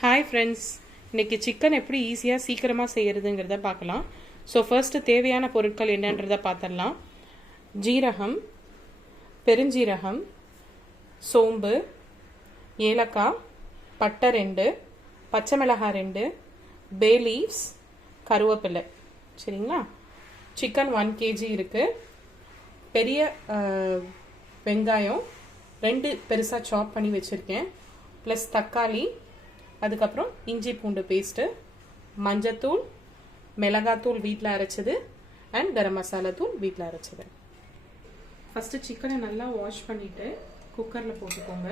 Hi friends, இன்றைக்கி chicken எப்படி ஈஸியாக சீக்கிரமாக செய்கிறதுங்கிறத பார்க்கலாம். ஸோ ஃபர்ஸ்ட்டு தேவையான பொருட்கள் என்னன்றதை பார்த்துடலாம். ஜீரகம், பெருஞ்சீரகம், சோம்பு, ஏலக்காய், பட்டை 2, பச்சை மிளகாய் 2, பே லீவ்ஸ், கருவேப்பிலை. சரிங்களா? சிக்கன் 1 kg இருக்குது. பெரிய வெங்காயம் 2 பெருசாக சாப் பண்ணி வச்சுருக்கேன். ப்ளஸ் தக்காளி, அதுக்கப்புறம் இஞ்சி பூண்டு பேஸ்ட்டு, மஞ்சத்தூள், மிளகாத்தூள் வீட்டில் அரைச்சது அண்ட் கரம் மசாலா தூள் வீட்டில் அரைச்சது. ஃபஸ்ட்டு சிக்கனை நல்லா வாஷ் பண்ணிவிட்டு குக்கரில் போட்டுக்கோங்க.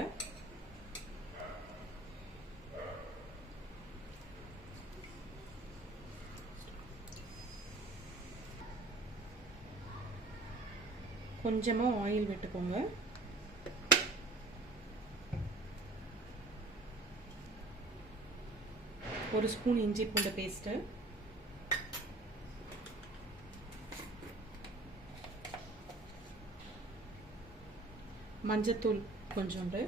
கொஞ்சமாக ஆயில் விட்டுக்கோங்க. ஒரு ஸ்பூன் இஞ்சி பூண்டு பேஸ்ட்டு, மஞ்சத்தூள் கொஞ்சோண்டு,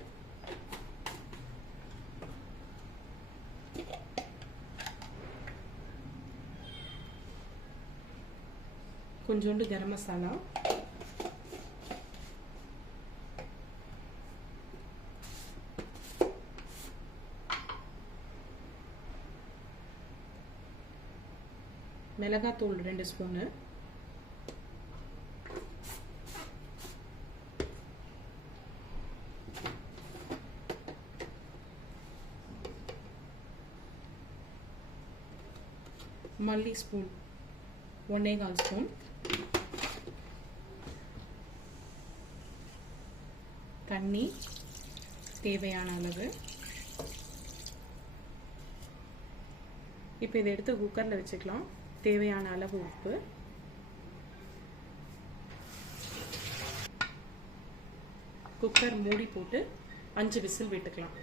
கொஞ்சோண்டு கரம் மசாலா, மிளகாத்தூள் 2 ஸ்பூனு, மல்லி ஸ்பூன் 1.25 ஸ்பூன், தண்ணி தேவையான அளவு. இப்போ இதை எடுத்து குக்கரில் வச்சுக்கலாம். தேவையான அளவு உப்பு, குக்கர் மூடி போட்டு 5 விசில் விட்டுக்கலாம்.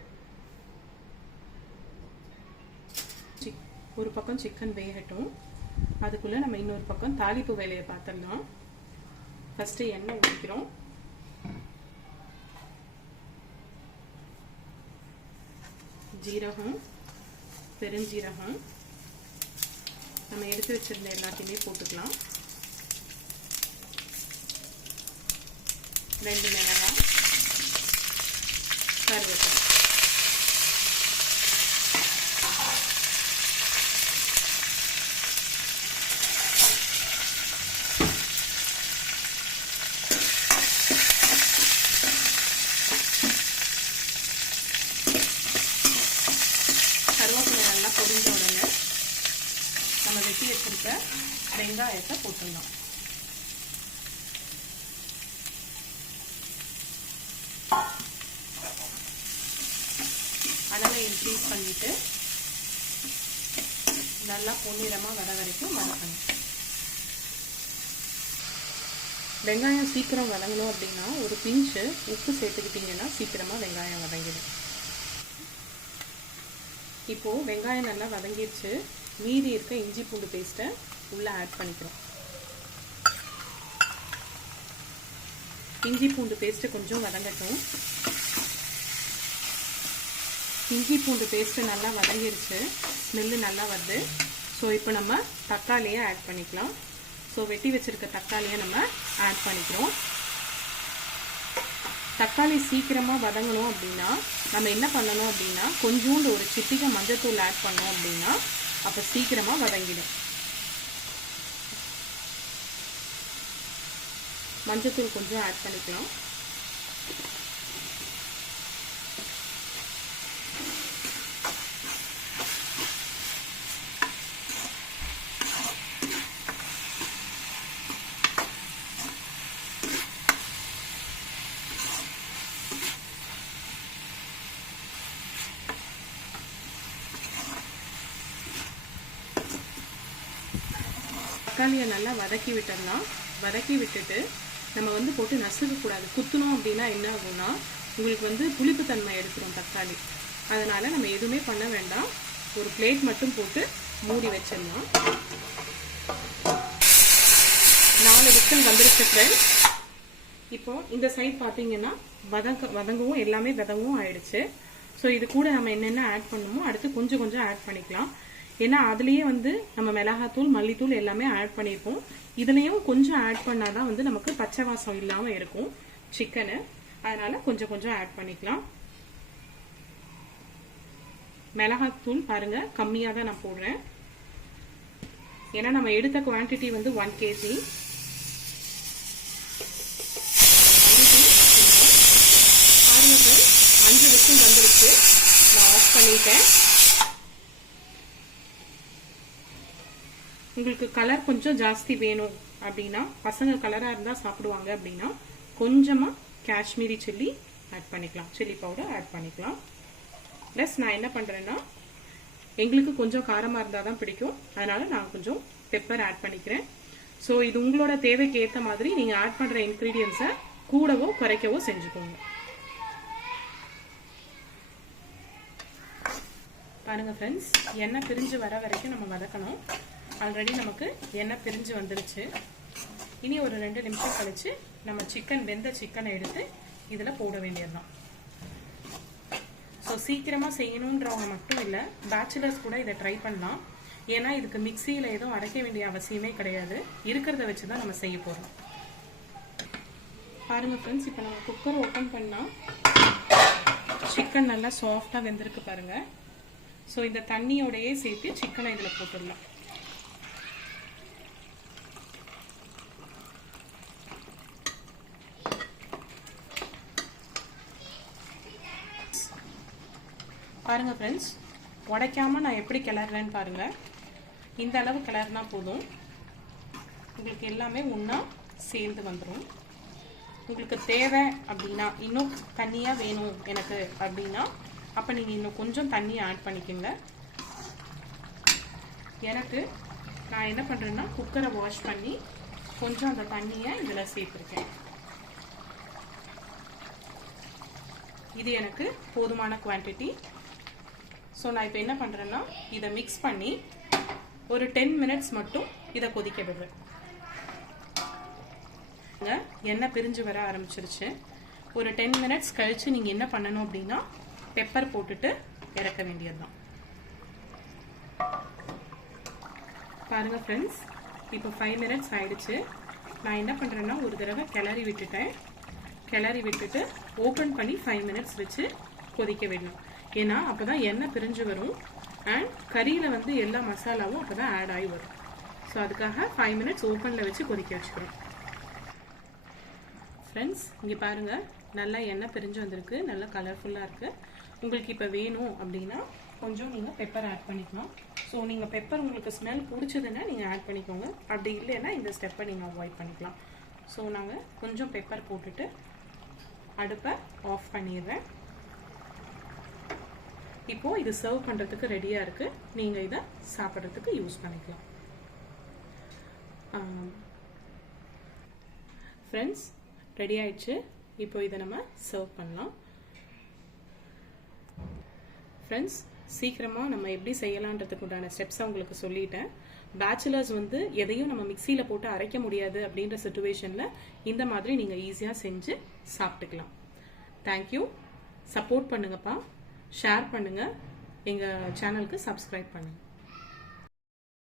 ஒரு பக்கம் சிக்கன் வேகட்டும், அதுக்குள்ள நம்ம இன்னொரு பக்கம் தாளிப்பு வேலையை பார்த்துடலாம். ஃபர்ஸ்ட் எண்ணெய் ஊற்றிக்கிறோம். ஜீரகம், பெருஞ்சீரகம், நம்ம எடுத்து வச்சிருந்த எல்லாத்தையுமே போட்டுக்கலாம். 2 மிளகாய், கருவேப்பிலை. கருவேப்பிலை நல்லா பொரிஞ்ச உடனே நம்ம வெட்டி வச்சிருக்க வெங்காயத்தை போட்டுடலாம். அளவை இன்க்ரீஸ் பண்ணிட்டு நல்லா பொன்னிறமாக வர வரைக்கும் வதக்கணும். வெங்காயம் சீக்கிரம் வதங்கணும் அப்படின்னா ஒரு பிஞ்சு உப்பு சேர்த்துக்கிட்டிங்கன்னா சீக்கிரமாக வெங்காயம் வதங்கிடும். இப்போது வெங்காயம் நல்லா வதங்கிடுச்சு. மீதி இருக்க இஞ்சி பூண்டு பேஸ்ட்டை உள்ளே ஆட் பண்ணிக்கிறோம். இஞ்சி பூண்டு பேஸ்ட்டு கொஞ்சம் வதங்கட்டும். இஞ்சி பூண்டு பேஸ்ட்டு நல்லா வதங்கிடுச்சு, ஸ்மெல்லு நல்லா வருது. ஸோ இப்போ நம்ம தக்காளியை ஆட் பண்ணிக்கலாம். ஸோ வெட்டி வச்சுருக்க தக்காளியை நம்ம ஆட் பண்ணிக்கிறோம். தக்காளி சீக்கிரமாக வதங்கணும் அப்படின்னா நம்ம என்ன பண்ணணும் அப்படின்னா கொஞ்சோண்டு ஒரு சிட்டிகை மஞ்சத்தூள் ஆட் பண்ணோம் அப்படின்னா அப்போ சீக்கிரமாக வதங்கிடும். மஞ்சத்தூள் கொஞ்சம் ஆட் பண்ணிக்கலாம். தக்காளியை நல்லா வதக்கி விட்டோம்னா, வதக்கி விட்டுட்டு நம்ம போட்டு நசுக்கக்கூடாது. குத்தணும் அப்படின்னா என்ன ஆகும்னா உங்களுக்கு புளிப்புத்தன்மை எடுத்துரும் தக்காளி. அதனால் நம்ம எதுவுமே பண்ண வேண்டாம். ஒரு பிளேட் மட்டும் போட்டு மூடி வச்சிடலாம். 4 விசில் வந்துருச்சு ஃப்ரெண்ட்ஸ். இப்போ இந்த சைட் பார்த்தீங்கன்னா வதங்கவும் எல்லாமே வதங்கவும் ஆயிடுச்சு. ஸோ இது கூட நம்ம என்னென்ன ஆட் பண்ணணுமோ அடுத்து கொஞ்சம் கொஞ்சம் ஆட் பண்ணிக்கலாம். ஏன்னா அதுலேயே வந்து நம்ம மிளகாத்தூள் மல்லித்தூள் எல்லாமே ஆட் பண்ணியிருப்போம். இதுலேயும் கொஞ்சம் ஆட் பண்ணாதான் வந்து நமக்கு பச்சை வாசம் இல்லாமல் இருக்கும் சிக்கனு. அதனால கொஞ்சம் கொஞ்சம் ஆட் பண்ணிக்கலாம். மிளகாத்தூள் பாருங்க கம்மியாக தான் நான் போடுறேன். ஏன்னா நம்ம எடுத்த குவான்டிட்டி வந்து 1 kg. பாருங்க சார் 5 விசில் வந்துருச்சு. நான் ஆஃப் பண்ணிட்டேன். உங்களுக்கு கலர் கொஞ்சம் ஜாஸ்தி வேணும் அப்படின்னா, பசங்க கலராக இருந்தால் சாப்பிடுவாங்க அப்படின்னா கொஞ்சமாக காஷ்மீரி சில்லி ஆட் பண்ணிக்கலாம், சில்லி பவுடர் ஆட் பண்ணிக்கலாம். ப்ளஸ் நான் என்ன பண்ணுறேன்னா, எங்களுக்கு கொஞ்சம் காரமாக இருந்தால் தான் பிடிக்கும், அதனால் நான் கொஞ்சம் பெப்பர் ஆட் பண்ணிக்கிறேன். ஸோ இது உங்களோட தேவைக்கு ஏற்ற மாதிரி நீங்கள் ஆட் பண்ணுற இன்க்ரீடியன்ஸை கூடவோ குறைக்கவோ செஞ்சுக்கோங்க. பாருங்கள் ஃப்ரெண்ட்ஸ், எண்ணெய் பிரிஞ்சு வர வரைக்கும் நம்ம வதக்கணும். ஆல்ரெடி நமக்கு எண்ணெய் பிரிஞ்சு வந்துருச்சு. இனி ஒரு 2 நிமிஷம் கழிச்சு நம்ம வெந்த சிக்கனை எடுத்து இதில் போட வேண்டியதுதான். ஸோ சீக்கிரமாக செய்யணுன்றவங்க மட்டும் இல்லை, பேச்சுலர்ஸ் கூட இதை ட்ரை பண்ணலாம். ஏன்னா இதுக்கு மிக்சியில் எதுவும் அரைக்க வேண்டிய அவசியமே கிடையாது. இருக்கிறத வச்சு தான் நம்ம செய்ய போகிறோம். பாருங்கள் ஃப்ரெண்ட்ஸ், இப்போ நம்ம குக்கர் ஓப்பன் பண்ணால் சிக்கன் நல்லா சாஃப்டாக வெந்திருக்கு பாருங்கள். ஸோ இந்த தண்ணியோடையே சேர்த்து சிக்கனை இதில் போட்டுடலாம். பாருங்க ஃப்ரெண்ட்ஸ், உடைக்காம நான் எப்படி கிளறேன்னு பாருங்க. இந்த அளவு கிளறினா போதும், உங்களுக்கு எல்லாமே ஒன்றா சேர்ந்து வந்துடும். உங்களுக்கு தேவை அப்படின்னா, இன்னும் தண்ணியாக வேணும் எனக்கு அப்படின்னா, அப்போ நீங்கள் இன்னும் கொஞ்சம் தண்ணி ஆட் பண்ணிக்கோங்க. எனக்கு நான் என்ன பண்ணுறேன்னா, குக்கரை வாஷ் பண்ணி கொஞ்சம் அந்த தண்ணியை இதில் சேர்த்துருக்கேன். இது எனக்கு போதுமான குவான்டிட்டி. ஸோ நான் இப்போ என்ன பண்ணுறேன்னா, இதை மிக்ஸ் பண்ணி ஒரு 10 மினிட்ஸ் மட்டும் இதை கொதிக்க விடுறேன். எண்ணெய் பிரிஞ்சு வர ஆரம்பிச்சிருச்சு. ஒரு 10 மினிட்ஸ் கழித்து நீங்கள் என்ன பண்ணணும் அப்படின்னா, பெப்பர் போட்டுட்டு இறக்க வேண்டியதுதான். பாருங்கள் ஃப்ரெண்ட்ஸ், இப்போ 5 மினிட்ஸ் ஆயிடுச்சு. நான் என்ன பண்ணுறேன்னா, ஒரு தடவை கிளறி விட்டுட்டு ஓப்பன் பண்ணி 5 மினிட்ஸ் வச்சு கொதிக்க விடணும். ஏன்னா அப்போ தான் எண்ணெய் பிரிஞ்சு வரும் அண்ட் கறியில் வந்து எல்லா மசாலாவும் அப்போ தான் ஆட் ஆகி வரும். ஸோ அதுக்காக 5 மினிட்ஸ் ஓப்பனில் வச்சு கொதிக்க வச்சுக்கிறோம். ஃப்ரெண்ட்ஸ், இங்கே பாருங்கள், நல்லா எண்ணெய் பிரிஞ்சு வந்திருக்கு, நல்லா கலர்ஃபுல்லாக இருக்குது. உங்களுக்கு இப்போ வேணும் அப்படின்னா கொஞ்சம் நீங்கள் பெப்பர் ஆட் பண்ணிக்கலாம். ஸோ நீங்கள் பெப்பர் உங்களுக்கு ஸ்மெல் பிடிச்சதுன்னா நீங்கள் ஆட் பண்ணிக்கோங்க. அப்படி இல்லைன்னா இந்த ஸ்டெப்பை நீங்கள் அவாய்ட் பண்ணிக்கலாம். ஸோ நாங்கள் கொஞ்சம் பெப்பர் போட்டுட்டு அடுப்பை ஆஃப் பண்ணிடுறேன். இப்போது இது சர்வ் பண்ணுறதுக்கு ரெடியாக இருக்குது. நீங்கள் இதை சாப்பிட்றதுக்கு யூஸ் பண்ணிக்கலாம். ஃப்ரெண்ட்ஸ், ரெடி ஆயிடுச்சு. இப்போ இதை நம்ம சர்வ் பண்ணலாம். ஃப்ரெண்ட்ஸ், சீக்கிரமாக நம்ம எப்படி செய்யலான்றதுக்கு உண்டான ஸ்டெப்ஸை உங்களுக்கு சொல்லிட்டேன். பேச்சுலர்ஸ் வந்து எதையும் நம்ம மிக்சியில் போட்டு அரைக்க முடியாது அப்படின்ற சிச்சுவேஷனில் இந்த மாதிரி நீங்கள் ஈஸியாக செஞ்சு சாப்பிட்டுக்கலாம். தேங்க்யூ. சப்போர்ட் பண்ணுங்கப்பா, ஷேர் பண்ணுங்கள், எங்கள் சேனலுக்கு சப்ஸ்கிரைப் பண்ணுங்கள்.